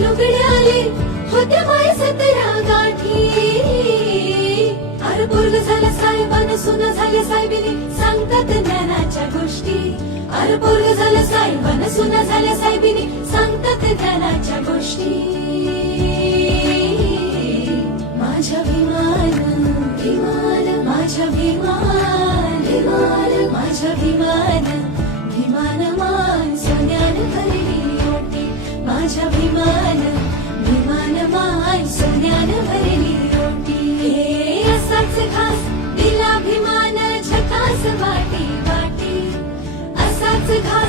लुगडे आले होते माय 17 गाठी. अरे पोरग झालं साहेबान सुना झाले साहेबिनी सांगतात ज्ञानाच्या गोष्टी. अरे पोरग झालं साहेबान सुना झाल्या साहेबिनी सांगतात ज्ञानाच्या गोष्टी. माझ्या विमान विमान माझ्या विमान विमान माझ्या विमान विमान मान सोन्यान भरली ओटी. माझ्या विमान विमान मान सोन्यान भरली ओटी. हे असाच खास दिला अभिमान झकास वाटी वाटी. असाच खास